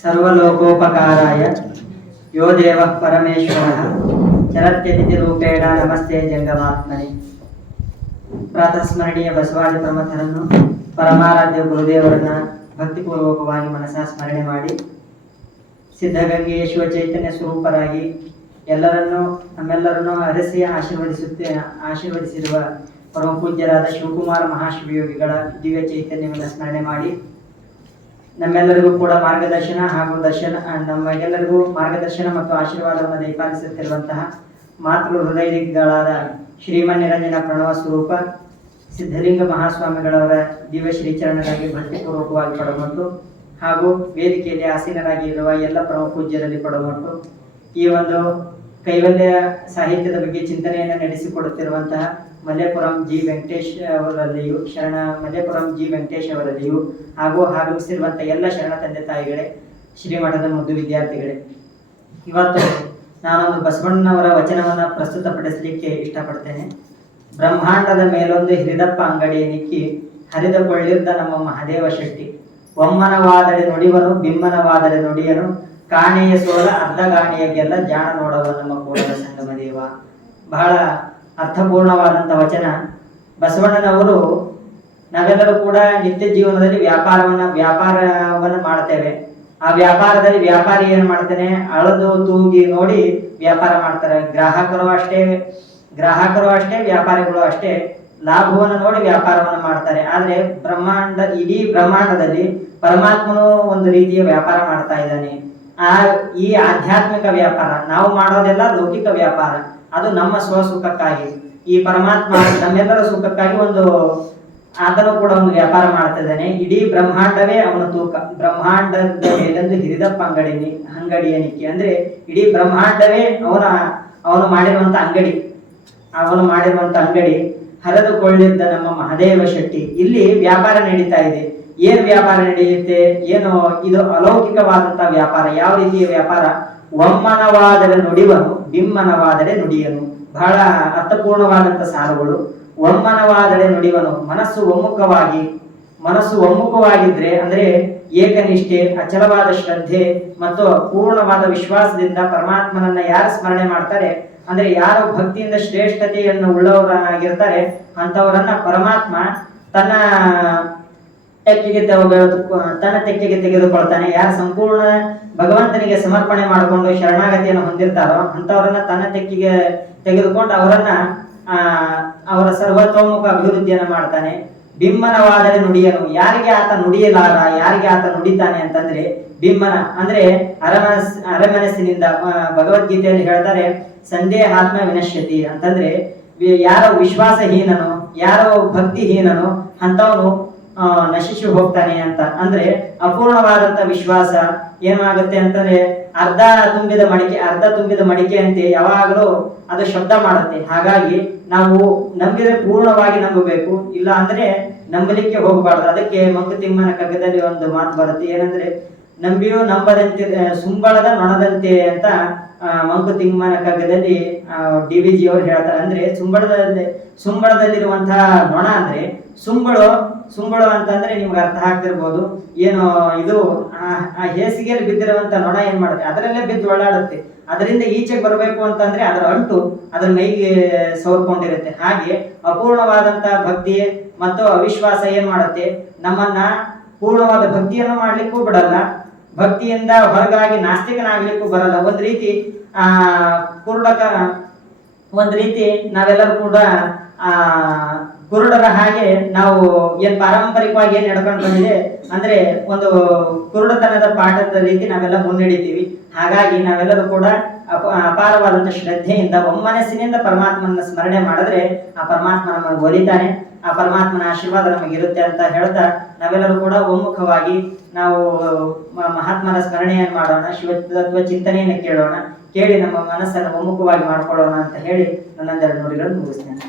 ಸರ್ವಲೋಕೋಪಕಾರಾಯ ಯೋ ದೇವ ಪರಮೇಶ್ವರಃ ಚರತ್ಯತಿಥಿ ರೂಪೇಣ ನಮಸ್ತೆ ಜಂಗಮಾತ್ಮನೆ. ಪ್ರಾತಃಸ್ಮರಣೀಯ ಬಸವಾದಿ ಪ್ರಮಥರನ್ನು ಪರಮಾರಾಧ್ಯ ಗುರುದೇವರನ್ನ ಭಕ್ತಿಪೂರ್ವಕವಾಗಿ ಮನಸ್ಸಾ ಸ್ಮರಣೆ ಮಾಡಿ ಸಿದ್ಧಗಂಗೆಯ ಶಿವಚೈತನ್ಯ ಸ್ವರೂಪರಾಗಿ ನಮ್ಮೆಲ್ಲರನ್ನು ಅರಸಿ ಆಶೀರ್ವದಿಸಿರುವ ಪರಮ ಪೂಜ್ಯರಾದ ಶಿವಕುಮಾರ ಮಹಾಶಿವಯೋಗಿಗಳ ದಿವ್ಯ ಚೈತನ್ಯವನ್ನು ಸ್ಮರಣೆ ಮಾಡಿ ನಮ್ಮೆಲ್ಲರಿಗೂ ಕೂಡ ಮಾರ್ಗದರ್ಶನ ಹಾಗೂ ನಮ್ಮೆಲ್ಲರಿಗೂ ಮಾರ್ಗದರ್ಶನ ಮತ್ತು ಆಶೀರ್ವಾದವನ್ನು ದಯಪಾಲಿಸುತ್ತಿರುವಂತಹ ಮಾತೃ ಹೃದಯಗಳಾದ ಶ್ರೀಮನ್ನಿರಂಜನ ಪ್ರಣವ ಸ್ವರೂಪ ಸಿದ್ಧಲಿಂಗ ಮಹಾಸ್ವಾಮಿಗಳವರ ದಿವ್ಯ ಶ್ರೀಚರಣರಾಗಿ ಭಕ್ತಿಪೂರ್ವಕವಾಗಿ ಪಡಮಟ್ಟು ಹಾಗೂ ವೇದಿಕೆಯಲ್ಲಿ ಆಸೀನರಾಗಿ ಇರುವ ಎಲ್ಲ ಪ್ರಮುಖ ಪೂಜ್ಯರಲ್ಲಿ ಪಡಮಟ್ಟು ಈ ಒಂದು ಕೈವಲ್ಯ ಸಾಹಿತ್ಯದ ಬಗ್ಗೆ ಚಿಂತನೆಯನ್ನು ನಡೆಸಿಕೊಡುತ್ತಿರುವಂತಹ ಮಲ್ಲೇಪುರಂ ಜಿ ವೆಂಕಟೇಶ್ ಅವರಲ್ಲಿಯೂ ಮಲ್ಲೇಪುರಂ ಜಿ ವೆಂಕಟೇಶ್ ಅವರಲ್ಲಿಯೂ ಹಾಗೂ ಆಗಮಿಸಿರುವಂತಹ ಎಲ್ಲ ಶರಣ ತಂದೆ ತಾಯಿಗಳೇ, ಶ್ರೀಮಠದ ಮುದ್ದು ವಿದ್ಯಾರ್ಥಿಗಳೇ, ಇವತ್ತು ನಾನೊಂದು ಬಸವಣ್ಣನವರ ವಚನವನ್ನು ಪ್ರಸ್ತುತಪಡಿಸಲಿಕ್ಕೆ ಇಷ್ಟಪಡ್ತೇನೆ. ಬ್ರಹ್ಮಾಂಡದ ಮೇಲೊಂದು ಹಿರಿದಪ್ಪ ಅಂಗಡಿ ನಿಕ್ಕಿ ಹರಿದುಕೊಳ್ಳಿದ್ದ ನಮ್ಮ ಮಹದೇವ ಶೆಟ್ಟಿ, ಒಮ್ಮನವಾದರೆ ನುಡಿವನು ಬಿಮ್ಮನವಾದರೆ ನುಡಿಯನು, ಕಾಣೆಯ ಸೋಲ ಅರ್ಧಗಾಣಿಯ ಗೆಲ್ಲ ಜಾಣ ನೋಡವ ನಮ್ಮ ಕೂಡಲ ಸಂಗಮ ದೇವ. ಬಹಳ ಅರ್ಥಪೂರ್ಣವಾದಂಥ ವಚನ. ಬಸವಣ್ಣನವರು ನಾವೆಲ್ಲರೂ ಕೂಡ ನಿತ್ಯ ಜೀವನದಲ್ಲಿ ವ್ಯಾಪಾರವನ್ನು ಮಾಡ್ತೇವೆ. ಆ ವ್ಯಾಪಾರದಲ್ಲಿ ವ್ಯಾಪಾರಿ ಏನ್ ಮಾಡ್ತಾನೆ, ಅಳದು ತೂಗಿ ನೋಡಿ ವ್ಯಾಪಾರ ಮಾಡ್ತಾರೆ. ಗ್ರಾಹಕರು ಅಷ್ಟೇ ವ್ಯಾಪಾರಿಗಳು ಅಷ್ಟೇ ಲಾಭವನ್ನು ನೋಡಿ ವ್ಯಾಪಾರವನ್ನು ಮಾಡ್ತಾರೆ. ಆದ್ರೆ ಇಡೀ ಬ್ರಹ್ಮಾಂಡದಲ್ಲಿ ಪರಮಾತ್ಮನು ಒಂದು ರೀತಿಯ ವ್ಯಾಪಾರ ಮಾಡ್ತಾ ಇದ್ದಾನೆ. ಈ ಆಧ್ಯಾತ್ಮಿಕ ವ್ಯಾಪಾರ ನಾವು ಮಾಡೋದೆಲ್ಲ ಲೌಕಿಕ ವ್ಯಾಪಾರ, ಅದು ನಮ್ಮ ಸ್ವಸುಖಕ್ಕಾಗಿ. ಈ ಪರಮಾತ್ಮ ನಮ್ಮೆಲ್ಲರ ಸುಖಕ್ಕಾಗಿ ಆತನು ಕೂಡ ಒಂದು ವ್ಯಾಪಾರ ಮಾಡ್ತಾ ಇದ್ದಾನೆ. ಇಡೀ ಬ್ರಹ್ಮಾಂಡವೇ ಅವನ ತೂಕ. ಬ್ರಹ್ಮಾಂಡದ ಮೇಲೊಂದು ಹಿರಿದಪ್ಪ ಅಂಗಡಿಯ ನಿಕ್ಕಿ ಅಂದ್ರೆ ಇಡೀ ಬ್ರಹ್ಮಾಂಡವೇ ಅವನು ಮಾಡಿರುವಂತ ಅಂಗಡಿ. ಹರಿದುಕೊಳ್ಳಿದ್ದ ನಮ್ಮ ಮಹದೇವ ಶೆಟ್ಟಿ. ಇಲ್ಲಿ ವ್ಯಾಪಾರ ನಡೀತಾ ಇದೆ. ಏನು ವ್ಯಾಪಾರ ನಡೆಯುತ್ತೆ? ಏನು ಇದು ಅಲೌಕಿಕವಾದಂತಹ ವ್ಯಾಪಾರ. ಯಾವ ರೀತಿಯ ವ್ಯಾಪಾರ? ಒಮ್ಮನವಾದರೆ ನುಡಿವನು ಬಿಮ್ಮನವಾದರೆ ನುಡಿಯನು. ಬಹಳ ಅರ್ಥಪೂರ್ಣವಾದಂತ ಸಾರುಗಳು. ಒಮ್ಮನವಾದರೆ ನುಡಿವನು, ಮನಸ್ಸು ಒಮ್ಮುಖವಾಗಿದ್ರೆ ಅಂದ್ರೆ ಏಕನಿಷ್ಠೆ, ಅಚಲವಾದ ಶ್ರದ್ಧೆ ಮತ್ತು ಪೂರ್ಣವಾದ ವಿಶ್ವಾಸದಿಂದ ಪರಮಾತ್ಮನನ್ನ ಯಾರು ಸ್ಮರಣೆ ಮಾಡ್ತಾರೆ ಅಂದ್ರೆ ಯಾರು ಭಕ್ತಿಯಿಂದ ಶ್ರೇಷ್ಠತೆಯನ್ನು ಉಳ್ಳವರಾಗಿರ್ತಾರೆ ಅಂತವರನ್ನ ಪರಮಾತ್ಮ ತನ್ನ ತೆಕ್ಕೆಗೆ ತೆಗೆದುಕೊಳ್ತಾನೆ. ಯಾರು ಸಂಪೂರ್ಣ ಭಗವಂತನಿಗೆ ಸಮರ್ಪಣೆ ಮಾಡಿಕೊಂಡು ಶರಣಾಗತಿಯನ್ನು ಹೊಂದಿರ್ತಾರೋ ಅಂತವರನ್ನ ತನ್ನ ತೆಕ್ಕೆಗೆ ತೆಗೆದುಕೊಂಡು ಅವರ ಸರ್ವತೋಮುಖ ಅಭಿವೃದ್ಧಿಯನ್ನು ಮಾಡ್ತಾನೆ. ಬಿಮ್ಮನವಾದರೆ ನುಡಿಯನು, ಯಾರಿಗೆ ಆತ ನುಡಿಯಲಾರ, ಯಾರಿಗೆ ಆತ ನುಡಿತಾನೆ ಅಂತಂದ್ರೆ ಬಿಮ್ಮನ ಅಂದ್ರೆ ಅರಮನಸ್ಸಿನಿಂದ. ಭಗವದ್ಗೀತೆಯಲ್ಲಿ ಹೇಳ್ತಾರೆ ಸಂದೇಹಾತ್ಮ ವಿನಶ್ಯತಿ ಅಂತಂದ್ರೆ ಯಾರೋ ವಿಶ್ವಾಸಹೀನನು, ಯಾರೋ ಭಕ್ತಿಹೀನನು ಅಂತವನು ನಶಿಸಿ ಹೋಗ್ತಾನೆ ಅಂತ. ಅಂದ್ರೆ ಅಪೂರ್ಣವಾದಂತ ವಿಶ್ವಾಸ ಏನಾಗುತ್ತೆ ಅಂತಂದ್ರೆ ಅರ್ಧ ತುಂಬಿದ ಮಡಿಕೆ ಅಂತೆ ಯಾವಾಗಲೂ ಅದು ಶಬ್ದ ಮಾಡುತ್ತೆ. ಹಾಗಾಗಿ ನಾವು ನಂಬಿದ್ರೆ ಪೂರ್ಣವಾಗಿ ನಂಬಬೇಕು, ಇಲ್ಲ ಅಂದ್ರೆ ನಂಬಲಿಕ್ಕೆ ಹೋಗಬಾರ್ದು. ಅದಕ್ಕೆ ಮಂಕುತಿಮ್ಮನ ಕಗ್ಗದಲ್ಲಿ ಒಂದು ಮಾತು ಬರುತ್ತೆ. ಏನಂದ್ರೆ ನಂಬಿಯೂ ನಂಬದಂತೆ ಸುಂಬಳದ ನೊಣದಂತೆ ಅಂತ ಮಂಕುತಿಮ್ಮನ ಕಗ್ಗದಲ್ಲಿ DVG ಅವರು ಹೇಳ್ತಾರೆ. ಅಂದ್ರೆ ಸುಂಬಳದಲ್ಲಿರುವಂತಹ ನೊಣ ಅಂದ್ರೆ ಸುಂಬಳು ಅಂತಂದ್ರೆ ನಿಮ್ಗೆ ಅರ್ಥ ಆಗ್ತಿರ್ಬೋದು. ಏನು ಇದು ಹೇಸಿಗೆಯಲ್ಲಿ ಬಿದ್ದಿರುವಂತ ನೊಣ ಏನ್ ಮಾಡುತ್ತೆ, ಅದರಲ್ಲೇ ಬಿದ್ದು ಓಡಾಡುತ್ತೆ. ಅದರಿಂದ ಈಚೆಗೆ ಬರಬೇಕು ಅಂತಂದ್ರೆ ಅದರ ಅಂಟು ಅದರ ಮೈಗೆ ಸವರ್ಕೊಂಡಿರುತ್ತೆ. ಹಾಗೆ ಅಪೂರ್ಣವಾದಂತ ಭಕ್ತಿ ಮತ್ತು ಅವಿಶ್ವಾಸ ಏನ್ ಮಾಡುತ್ತೆ, ನಮ್ಮನ್ನ ಪೂರ್ಣವಾದ ಭಕ್ತಿಯನ್ನು ಮಾಡ್ಲಿಕ್ಕೂ ಬಿಡಲ್ಲ, ಭಕ್ತಿಯಿಂದ ಹೊರಗಾಗಿ ನಾಸ್ತಿಕನಾಗ್ಲಿಕ್ಕೂ ಬರಲ್ಲ. ಒಂದ್ ರೀತಿ ನಾವೆಲ್ಲರೂ ಕೂಡ ಕುರುಡರ ಹಾಗೆ ನಾವು ಏನ್ ಪಾರಂಪರಿಕವಾಗಿ ಏನ್ ನಡ್ಕೊಂಡು ಬಂದಿದೆ ಅಂದ್ರೆ ಒಂದು ಕುರುಡತನದ ಪಾಠದ ರೀತಿ ನಾವೆಲ್ಲ ಮುನ್ನಡೆತೀವಿ. ಹಾಗಾಗಿ ನಾವೆಲ್ಲರೂ ಕೂಡ ಅಪಾರವಾದಂತ ಶ್ರದ್ಧೆಯಿಂದ ಒಮ್ಮನಸ್ಸಿನಿಂದ ಪರಮಾತ್ಮನ ಸ್ಮರಣೆ ಮಾಡಿದ್ರೆ ಆ ಪರಮಾತ್ಮ ನಮ್ಮನ್ನು ಒಲಿತಾನೆ. ಆ ಪರಮಾತ್ಮನ ಆಶೀರ್ವಾದ ನಮಗಿರುತ್ತೆ ಅಂತ ಹೇಳ್ತಾ ನಾವೆಲ್ಲರೂ ಕೂಡ ಒಮ್ಮುಖವಾಗಿ ನಾವು ಮಹಾತ್ಮನ ಸ್ಮರಣೆಯನ್ನು ಮಾಡೋಣ, ಶಿವತತ್ವ ಚಿಂತನೆಯನ್ನು ಕೇಳಿ ನಮ್ಮ ಮನಸ್ಸನ್ನು ಒಮ್ಮುಖವಾಗಿ ಮಾಡ್ಕೊಳ್ಳೋಣ ಅಂತ ಹೇಳಿ ನನ್ನೊಂದೆರಡು ನುಡಿಗಳನ್ನು ಮುಗಿಸ್ತೇನೆ.